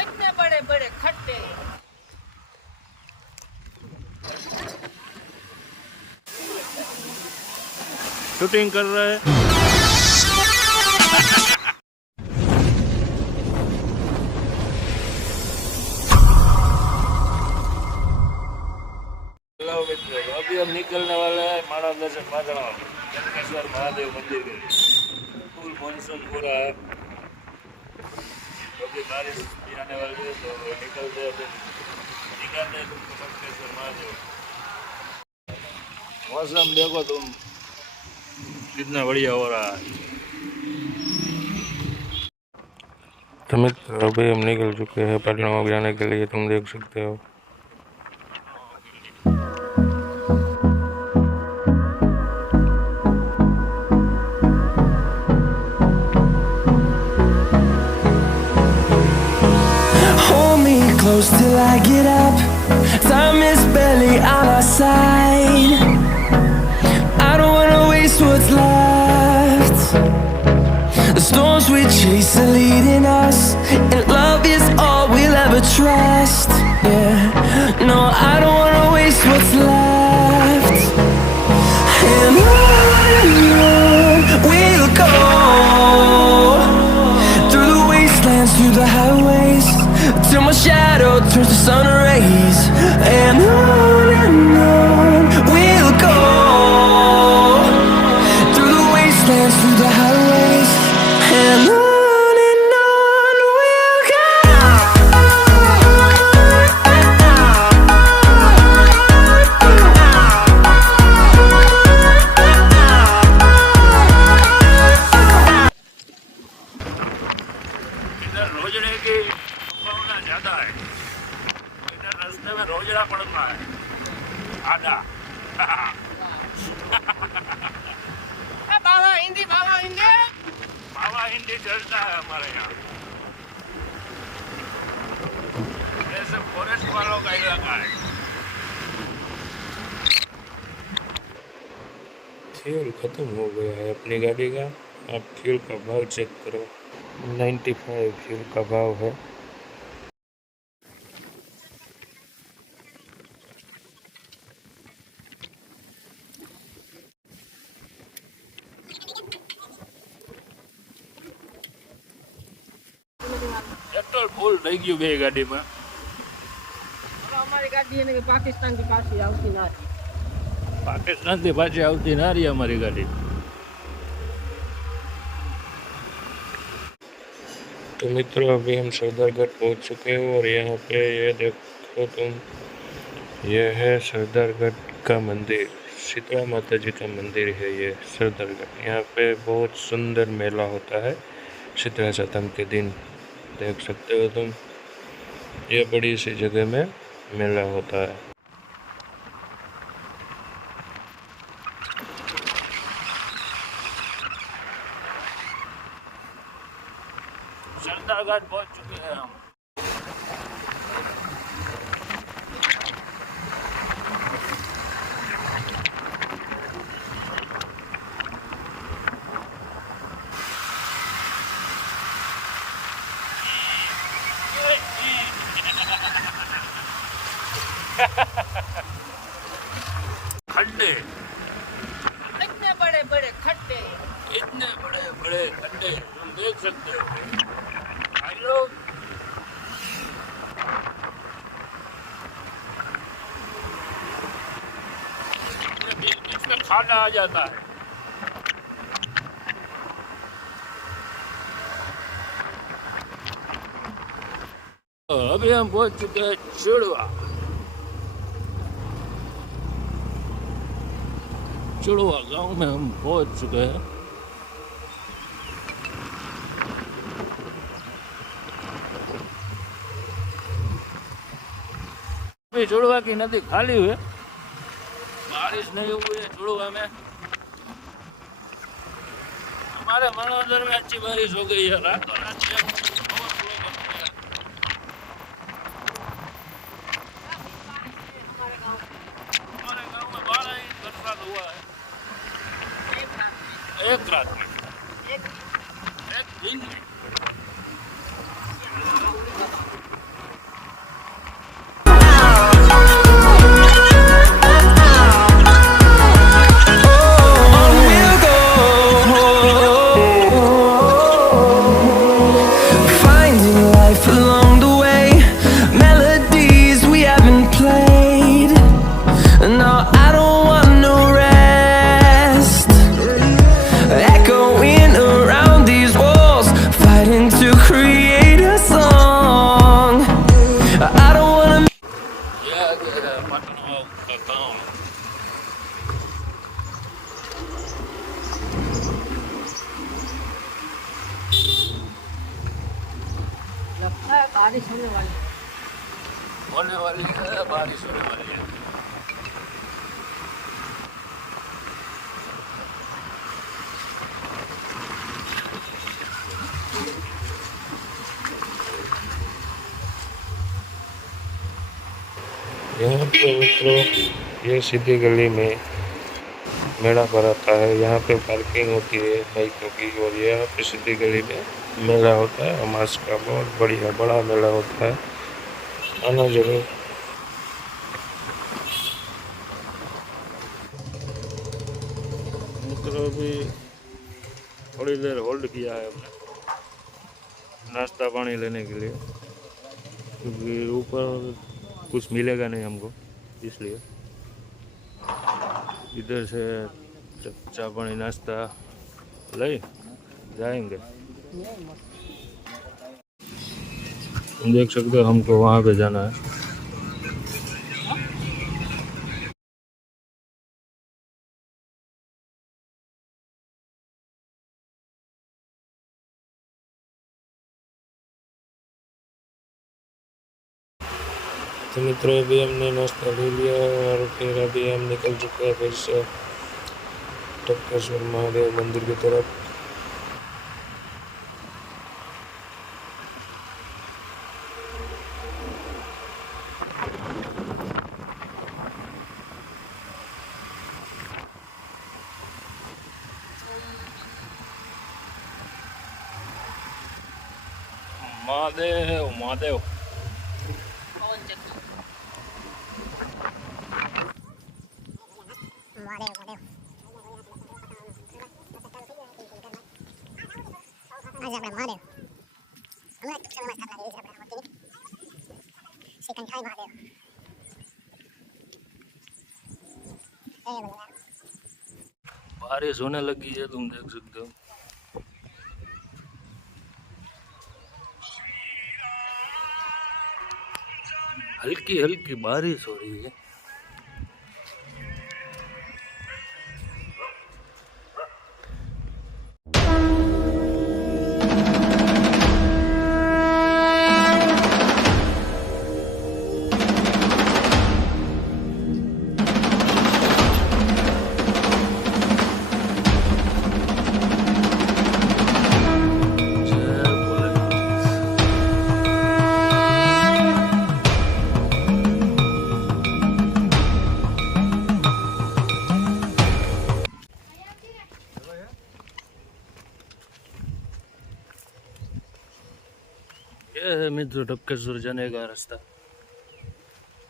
इतने बड़े बड़े खट्टे। शूटिंग कर रहे हैं। हेलो मित्रों, अभी हम निकलने वाले हैं मानव दर्शन माधवा चंद्रेश्वर महादेव मंदिर के लिए। फुल मानसून हो रहा है, अभी बारिश भी आने वाली है, तो निकलते हैं, निकालते हैं तुमको चंद्रेश्वर महादेव। मौसम देखो तुम, कितना बढ़िया हो रहा है। तो मित्र, अभी हम निकल चुके हैं पटना जाने के लिए, तुम देख सकते हो। Close till I get up. Time is barely on our side. I don't wanna waste what's left. The storms we chase are leading us, and love is all we'll ever trust. Yeah, no, I don't wanna waste what's left. And on we'll go, through the wastelands, through the highways, till my shadow turns to sun rays. And on we'll go, through the wastelands, through the highways. And on we'll go. इधर रोजड़े की संभावना ज्यादा है, इधर रास्ते में रोजड़ा पड़ता है आधा। बाबा हिंदी बाबा हिंदी चलता है हमारे यहाँ। ये सब फॉरेस्ट वालों का इलाका है। फ्यूल खत्म हो गया है अपनी गाड़ी का। आप फ्यूल का भाव चेक करो, 95 फ्यूल का भाव है। पेट्रोल फूल થઈ ગયું બે ગાડીમાં। અમારી ગાડી એને કે પાકિસ્તાનથી પાછી આવતી ના હતી। પાકિસ્તાનથી પાછી આવતી ના રહી हमारी गाड़ी। तो मित्रों, अभी हम सरदारगढ़ पहुंच चुके हैं और यहाँ पे ये देखो तुम, ये है सरदारगढ़ का मंदिर। शीतला माता जी का मंदिर है ये सरदारगढ़। यहाँ पे बहुत सुंदर मेला होता है शीतला सातम के दिन, देख सकते हो तुम। ये बड़ी सी जगह में मेला होता है। सरदारगढ़ पहुंच चुके हैं हम। खड्डे, इतने बड़े बड़े खट्टे। इतने बड़े बड़े खड्डे तुम देख सकते हो भाई लोग। इसमें खाना आ जाता है। अभी हम पहुंच चुके हैं चुड़वा। चुड़वा गांव में हम पहुंच चुके हैं। अभी चुड़वा की नदी खाली हुई, बारिश नहीं हुई है चुड़वा में। हमारे मनोदर में अच्छी बारिश हो गई है, रातों रात हमारे गांव में 12 इंच बरसात हुआ है एक रात में, एक दिन में। बारिश होने वाली है। होने वाली है, बारिश होने वाली है। यहाँ पे मित्रों ये सीधी गली में मेला भराता है। यहाँ पे पार्किंग होती है बाइकों की, और यहाँ पे सीधी गली में मेला होता है। अमास का बहुत बढ़िया बड़ा मेला होता है, आना जरूर। मित्रों अभी थोड़ी देर होल्ड किया है हमने नाश्ता पानी लेने के लिए, क्योंकि ऊपर कुछ मिलेगा नहीं हमको, इसलिए इधर से चाय पानी नाश्ता ले जाएंगे। देख सकते हो हमको वहाँ पे जाना है। तो मित्रों अभी हमने नाश्ता ले लिया और फिर अभी हम निकल चुके हैं फिर से टपकेश्वर महादेव मंदिर की तरफ। महादेव महादेव आज આપણે મહાદેવ હમણાં ટૂંક સમયમાં સ્થાપના કરી છે આપણે મૂર્તિની શ્રી કંઠાઈ મહાદેવ बारिश होने लगी है, तुम देख सकते हो। हल्की हल्की बारिश हो रही है। ये है मित्रों टपकेश्वर जाने का रास्ता।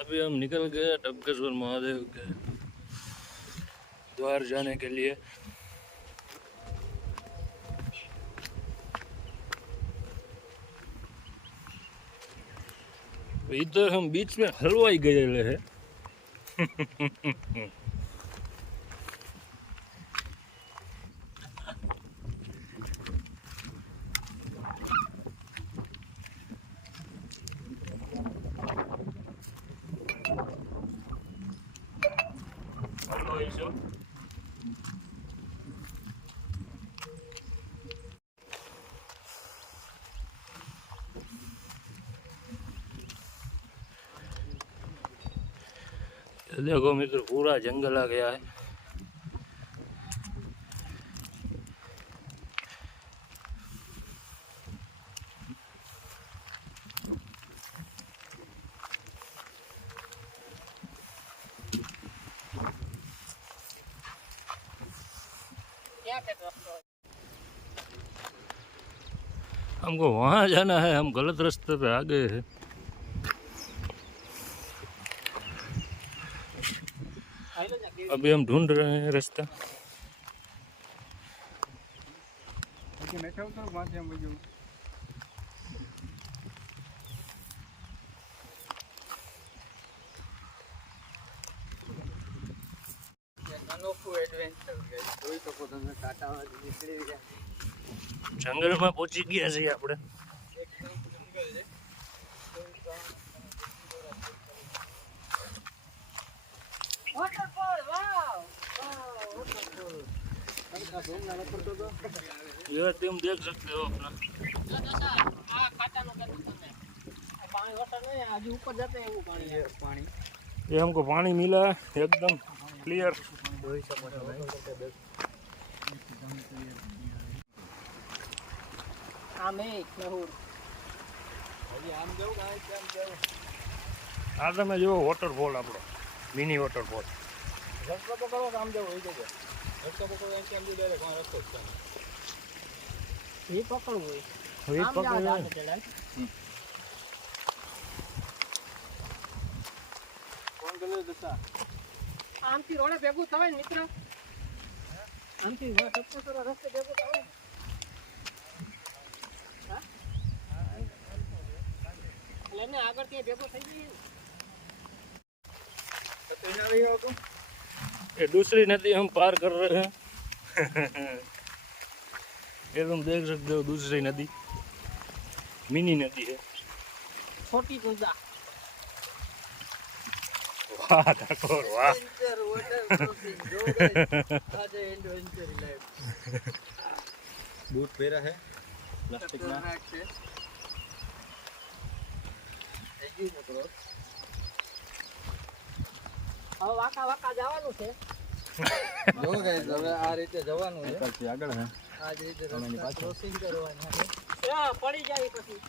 अभी हम निकल गए टपकेश्वर महादेव के द्वार जाने के लिए। इधर हम बीच में हलवाई गए हैं। देखो मित्र पूरा जंगल आ गया है। हमको वहां जाना है, हम गलत रास्ते पे आ गए हैं। अभी हम ढूंढ रहे हैं रास्ता। जंगल में पहुंची गया છે આપણે। ये तुम देख सकते हो अपना। पानी होता नहीं आज ऊपर जाते हैं वो पानी है पानी ये हमको पानी मिला है एकदम क्लियर। आम है लहूर આ તમે જુઓ વોટરફોલ આપણો મિની વોટરફોલ। रस्तो पकड़ो आम जाओ वही जगह रस्तो पकड़ो एम के एम डायरेक्ट वहां रस्तो है ये पकड़ो ये आम पकड़ो। जा चढ़ाई कौन गले दसा आम की रोडे भेगू थवे मित्र आम की सप्तसर रस्ते भेगू थवे लेने आगर के भेगू થઈ ગઈ तो ना रही हो तुम ये दूसरी नदी हम पार कर रहे हैं। ये तुम देख सकते हो दूसरी नदी मिनी नदी है। छोटी गुंजा वाह ठाकुर वाह। बूट पेरा है प्लास्टिक में હવે વાકા વાકા જવાનું છે જો ગાઈસ હવે આ રીતે જવાનું છે પછી આગળ હે આ જ રીતે તમારી પાછળ ક્રોસિંગ કરવાની છે પડી જાય પછી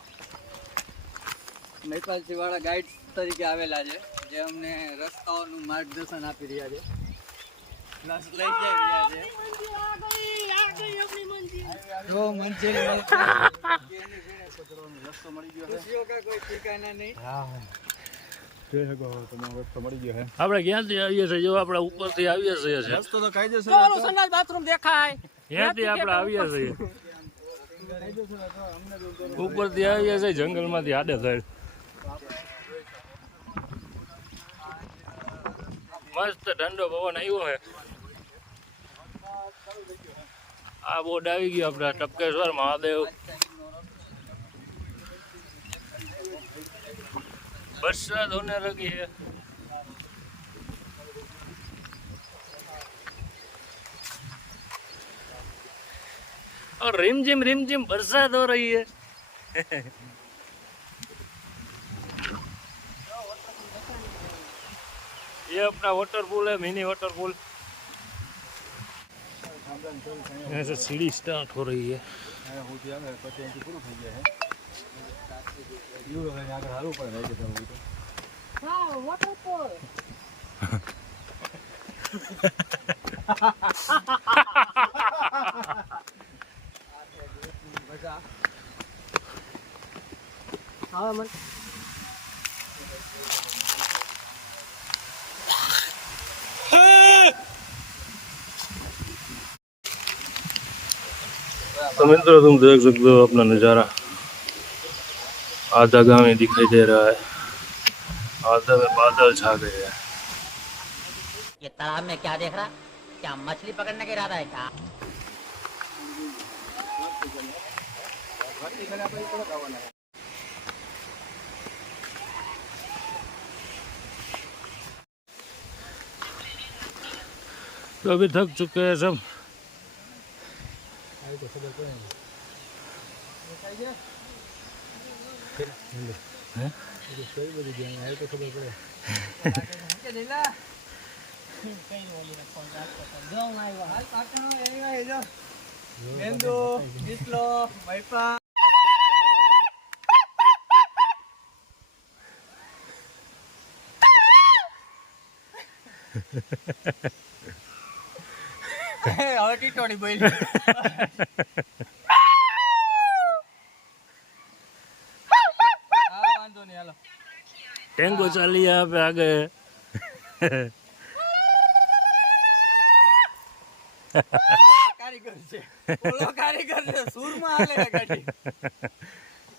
નેપાળથી વાળા ગાઈડ તરીકે આવેલા છે જે અમને રસ્તાઓનું માર્ગદર્શન આપી રહ્યા છે પ્લસ લઈ જઈ રહ્યા છે આ ગઈ આપણી મંજિલ જો મંજિલ રસ્તો મળી ગયો છે ખુશીઓ કા કોઈ ઠિકાના નહીં હા આપણે ક્યાંથી આવીએ છીએ? જો આપણે ઉપરથી આવીએ છીએ રસ્તો તો કાયદેસર ચોરો સંડાસ બાથરૂમ દેખાય ત્યાંથી આપણે આવીએ છીએ ઉપરથી આવીએ છીએ જંગલમાંથી આડે સાઈડ મસ્ત ઠંડો પવન આવ્યો છે। આ બોર્ડ આવી ગયો આપણા ટપકેશ્વર મહાદેવ बरसात होने लगी है। और रिमझिम बरसात हो रही है। ये अपना वाटर पूल है मिनी वाटर पूल। ऐसे सीढ़ी स्टार्ट हो रही है। હા વોટરફોલ હા મન तो मित्रों तुम देख सकते हो अपना नज़ारा आधा गाँव ही दिखाई दे रहा है आधा में बादल छा गए हैं। ये तालाब में क्या देख रहा? क्या मछली पकड़ने का इरादा है क्या? तो अभी थक चुके हैं सब। હવે ટીટોડી બોલી વાંધો નહીં હાલો टेंगो चाली यहाँ पे आ गए। કારીગર છે ઓલો કારીગર છે સુરમાં હાલે ગાડી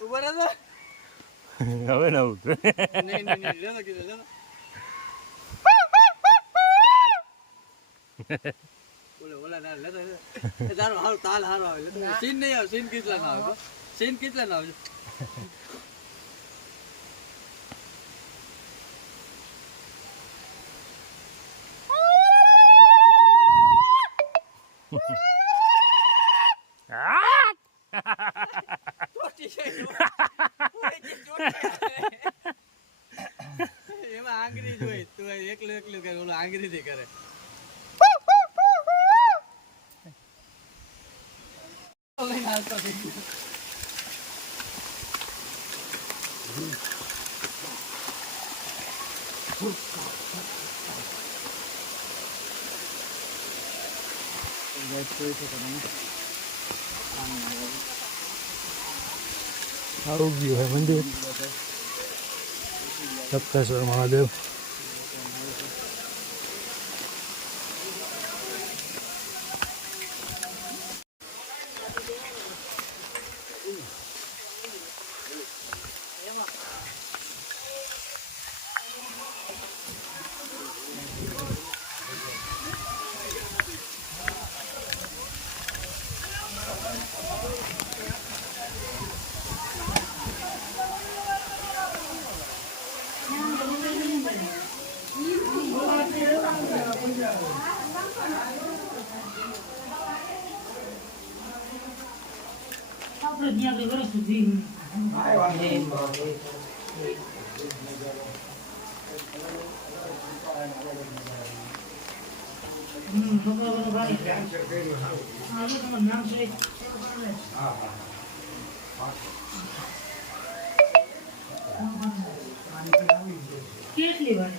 ઉભો રહો હવે ના ઉઠ નહીં લેનો કીધું લેનો ઓલા ના લેતો એ તારો હારો તાલ હારો આવે સીન નહીં આવે સીન કેટલા ના આવે સીન કેટલા ના આવે એમાં આંગળી જોઈ તું એકલું એકલું કરે ઓલો આંગળી થી કરે લઈને આવતો થઈ ગયો. આવું ગયું હે મંદિર સપ્તેશ્વર મહાદેવ. કેટલી વાર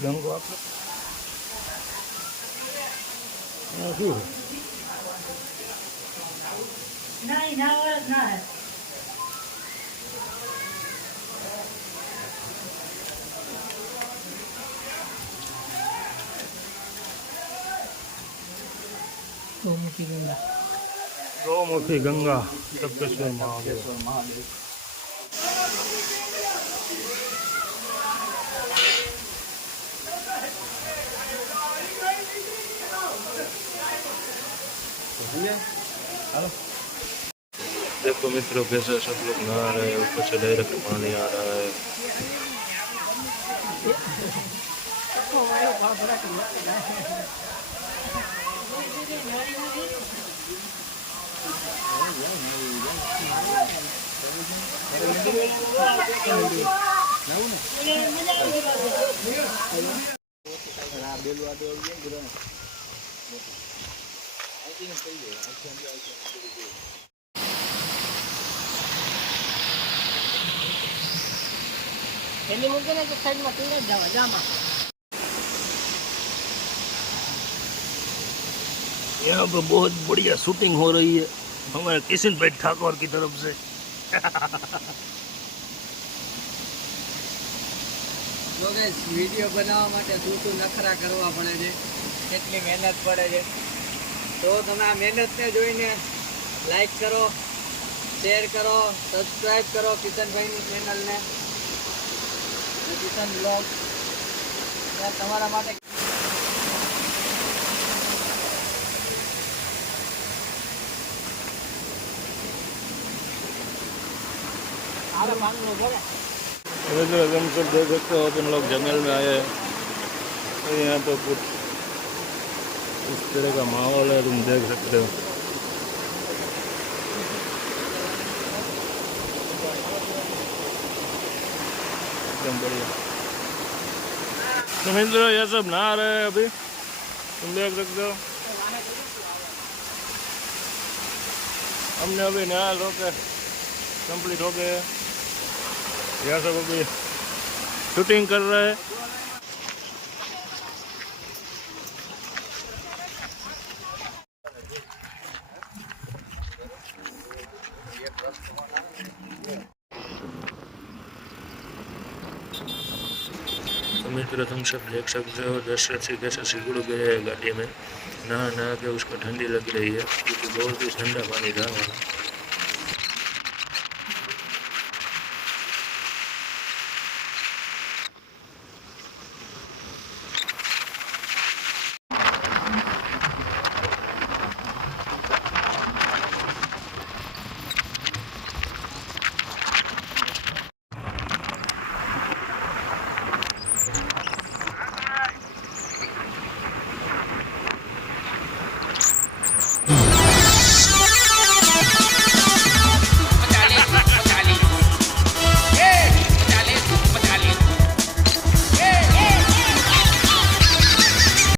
ગંગો આપણો શું નહીં ના વર્ષ ના હે ગૌમુખી ગંગા સપ્તેશ્વર મહાદેવ. देखो मित्रों कैसे सब लोग नहा रहे हैं, ऊपर से डायरेक्ट पानी आ रहा है। એની મૂકે ને તો સાઈડમાં તું જ જવા જામાં. यहाँ पर बहुत बढ़िया शूटिंग हो रही है हमारे किशन भाई ठाकुर की तरफ से। તો ગાઈસ વિડીયો બનાવવા માટે શું નખરા કરવા પડે છે, કેટલી મહેનત પડે છે, તો તમે આ મહેનતને જોઈને લાઈક કરો, શેર કરો, સબસ્ક્રાઈબ કરો કિશનભાઈની ચેનલને, કિશન બ્લોગ. તમારા માટે આરે પાંગલો બોલે मित्रों हम सब देख सकते हो तुम लोग जंगल में आए हैं, तो यहाँ तो कुछ इस तरह का माहौल है, तुम देख सकते हो। एकदम बढ़िया। तो मित्रों ये सब नहा रहे हैं अभी, तुम देख सकते हो। हमने अभी नहा लो के कंप्लीट हो गए, यह सब अभी शूटिंग कर रहे हैं। तो मित्र तुम सब देख सकते हो दशरथ से कैसे सिकुड़ गए हैं गाड़ी में, नहा नहा के उसको ठंडी लग रही है क्योंकि बहुत ही ठंडा पानी था वहाँ।